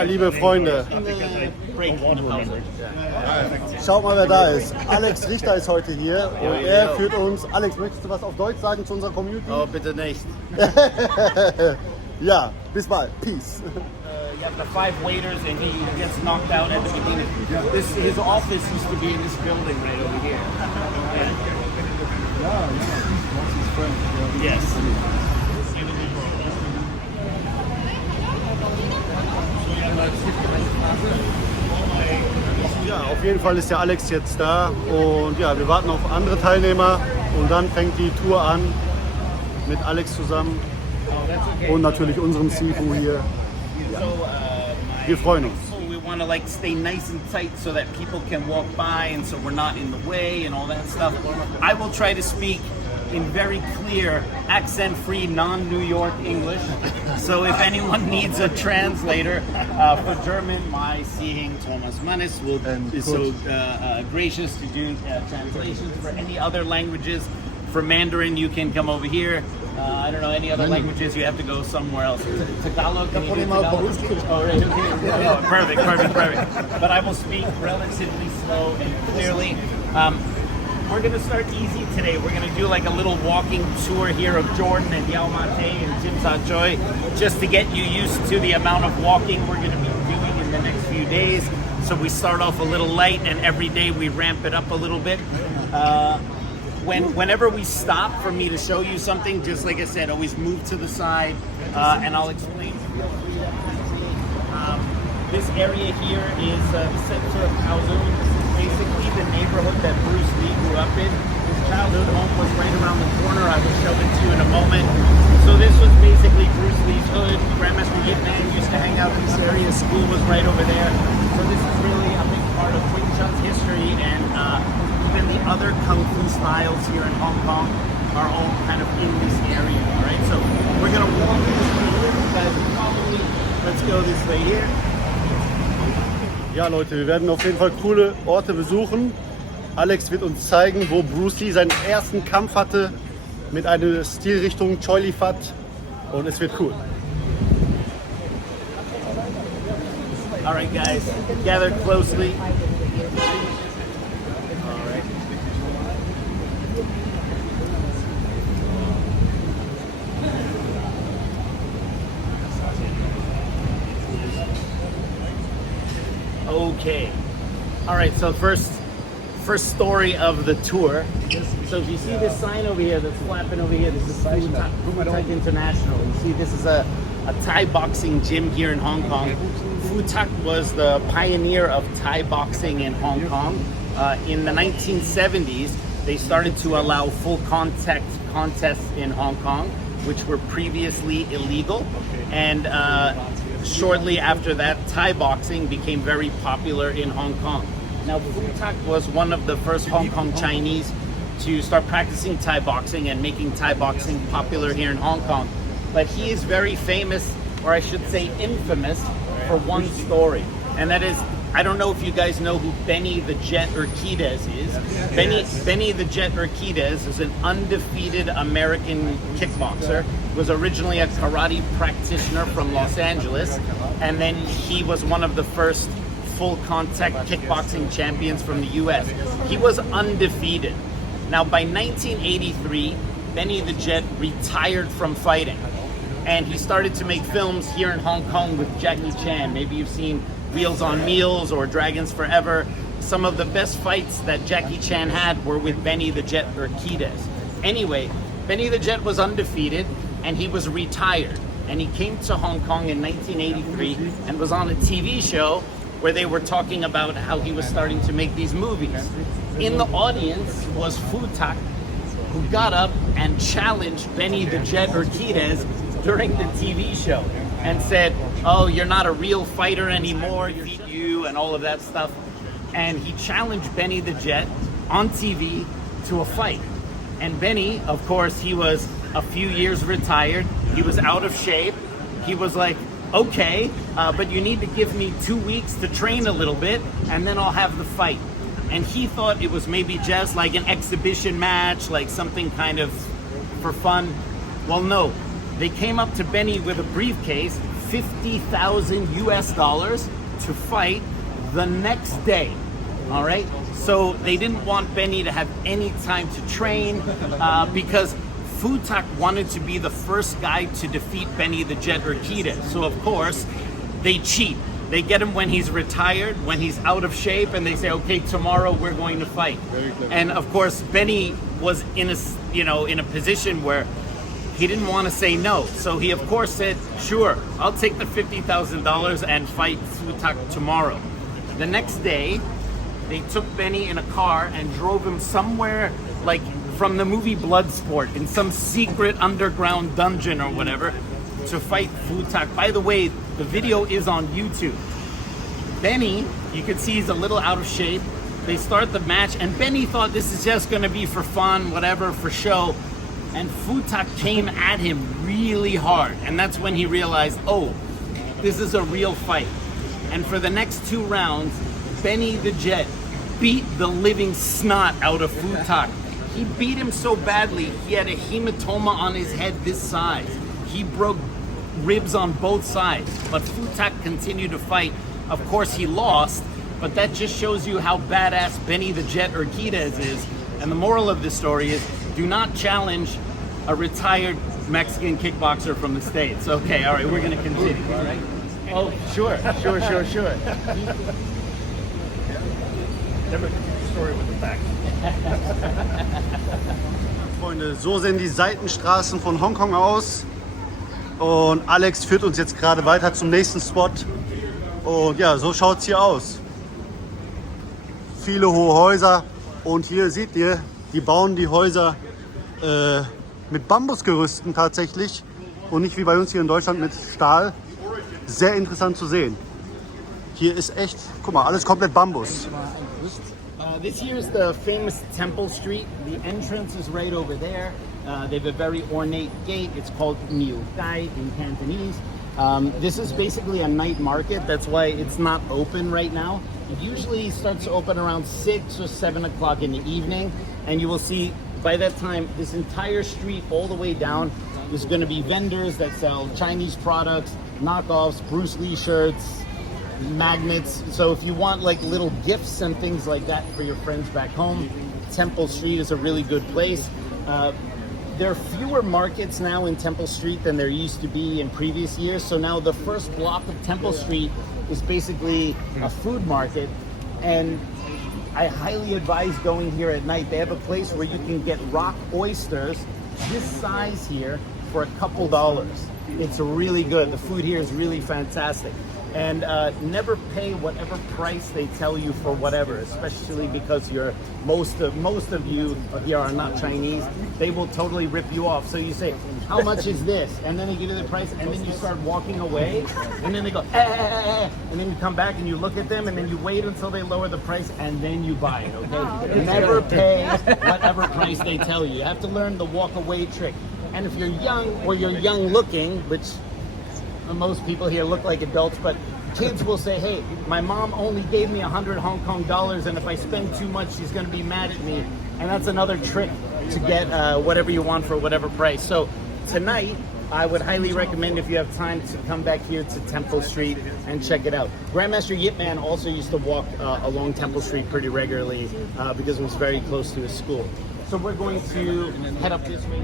Ja, liebe Freunde, schaut mal, wer da ist. Alex Richter ist heute hier und er führt uns. Alex, möchtest du was auf Deutsch sagen zu unserer Community? Oh, bitte nicht. Ja, bis bald. Peace. You have the 5 waiters, and he gets knocked out at the beginning. His office used to be in this building right over here. Yes. Ja, auf jeden Fall ist der Alex jetzt da und ja, wir warten auf andere Teilnehmer und dann fängt die Tour an mit Alex zusammen und natürlich unserem SiFu hier. Ja. Wir freuen uns. We want to like stay nice and tight so that people can walk by and so we're not in the way and all that stuff. I will try to speak in very clear, accent-free, non-New York English. So if anyone needs a translator for German, my seeing Thomas Mannes will be so gracious to do translations. For any other languages, for Mandarin, you can come over here. I don't know, any other languages, you have to go somewhere else. Tagalog, can you do Tagalog? Oh, right, okay. Oh, perfect. But I will speak relatively slow and clearly. We're going to start easy today. We're going to do like a little walking tour here of Jordan and Yau Ma Tei and Tim Sa Choi, just to get you used to the amount of walking we're going to be doing in the next few days. So we start off a little light and every day we ramp it up a little bit. Whenever we stop for me to show you something, just like I said, always move to the side and I'll explain. This area here is the center of Kowloon. This is basically the neighborhood that Bruce Lee grew up in. His childhood home was right around the corner. I will show it to you in a moment. So this was basically Bruce Lee's hood. Grandmaster Yip Man used to hang out in this area. School was right over there. So this is really a big part of Wing Chun's history, and even the other Kung Fu styles here in Hong Kong are all kind of in this area. All right, so we're going to walk this way here. You guys will follow me. Let's go this way here. Ja Leute, wir werden auf jeden Fall coole Orte besuchen. Alex wird uns zeigen, wo Bruce Lee seinen ersten Kampf hatte mit einer Stilrichtung Choi Li Fat und es wird cool. Alright guys, gather closely. Okay. All right. So first story of the tour. So if you see this sign over here that's flapping over here, this is Fu Tak International. You see this is a Thai boxing gym here in Hong Kong. Fu Tak was the pioneer of Thai boxing in Hong Kong. In the 1970s, they started to allow full contact contests in Hong Kong, which were previously illegal. And shortly after that, Thai boxing became very popular in Hong Kong. Now, Fu Tak was one of the first Hong Kong Chinese to start practicing Thai boxing and making Thai boxing popular here in Hong Kong. But he is very famous, or I should say infamous, for one story. And that is, I don't know if you guys know who Benny the Jet Urquidez is. Benny the Jet Urquidez is an undefeated American kickboxer. Was originally a karate practitioner from Los Angeles, and then he was one of the first full contact kickboxing champions from the US. He was undefeated. Now by 1983, Benny the Jet retired from fighting, and he started to make films here in Hong Kong with Jackie Chan. Maybe you've seen Wheels on Meals or Dragons Forever. Some of the best fights that Jackie Chan had were with Benny the Jet Urquidez. Anyway, Benny the Jet was undefeated and he was retired. And he came to Hong Kong in 1983 and was on a TV show where they were talking about how he was starting to make these movies. In the audience was Fu Tak, who got up and challenged Benny the Jet Urquidez during the TV show and said, "Oh, you're not a real fighter anymore, you," and all of that stuff. And he challenged Benny the Jet on TV to a fight. And Benny, of course, he was a few years retired. He was out of shape. He was like, "Okay, but you need to give me 2 weeks to train a little bit and then I'll have the fight." And he thought it was maybe just like an exhibition match, like something kind of for fun. Well, no. They came up to Benny with a briefcase $50,000 US to fight the next day. All right, so they didn't want Benny to have any time to train because Futak wanted to be the first guy to defeat Benny the Jet Urquidez. So of course, they cheat. They get him when he's retired, when he's out of shape, and they say, okay, tomorrow we're going to fight. And of course, Benny was in a position where he didn't want to say no. So he of course said, sure, I'll take the $50,000 and fight Futak tomorrow. The next day, they took Benny in a car and drove him somewhere like from the movie Bloodsport in some secret underground dungeon or whatever to fight Futak. By the way, the video is on YouTube. Benny, you can see he's a little out of shape. They start the match and Benny thought this is just gonna be for fun, whatever, for show. And Futak came at him really hard. And that's when he realized, oh, this is a real fight. And for the next 2 rounds, Benny the Jet beat the living snot out of Futak. He beat him so badly, he had a hematoma on his head this size. He broke ribs on both sides, but Futak continued to fight. Of course, he lost, but that just shows you how badass Benny the Jet Urquidez is. And the moral of this story is, do not challenge a retired Mexican kickboxer from the States. Okay, all right, we're gonna continue, all right? Oh, sure. Never get the story with the facts. Freunde, so sehen die Seitenstraßen von Hongkong aus. Und Alex führt uns jetzt gerade weiter zum nächsten Spot. Und ja, so schaut es hier aus. Viele hohe Häuser. Und hier seht ihr, die bauen die Häuser mit Bambusgerüsten tatsächlich. Und nicht wie bei uns hier in Deutschland mit Stahl. Sehr interessant zu sehen. Hier ist echt, guck mal, alles komplett Bambus. This here is the famous Temple Street. The entrance is right over there. They have a very ornate gate. It's called Niu Dai in Cantonese. This is basically a night market. That's why it's not open right now. It usually starts to open around 6 or 7 o'clock in the evening. And you will see by that time, this entire street all the way down is going to be vendors that sell Chinese products, knockoffs, Bruce Lee shirts, magnets. So if you want like little gifts and things like that for your friends back home, Temple Street is a really good place. There are fewer markets now in Temple Street than there used to be in previous years. So now the first block of Temple Street is basically a food market. And I highly advise going here at night. They have a place where you can get rock oysters this size here for a couple dollars. It's really good. The food here is really fantastic. And never pay whatever price they tell you for whatever, especially because most of you here are not Chinese. They will totally rip you off. So you say, how much is this? And then they give you the price, and then you start walking away, and then they go, and then you come back and you look at them, and then you wait until they lower the price, and then you buy it, okay? Never pay whatever price they tell you. You have to learn the walk away trick. And if you're young or you're young looking, which most people here look like adults, but kids will say, hey, my mom only gave me 100 Hong Kong dollars, and if I spend too much, she's going to be mad at me. And that's another trick to get whatever you want for whatever price. So tonight, I would highly recommend, if you have time, to come back here to Temple Street and check it out. Grandmaster Yip Man also used to walk along Temple Street pretty regularly because it was very close to his school. So we're going to head up this way.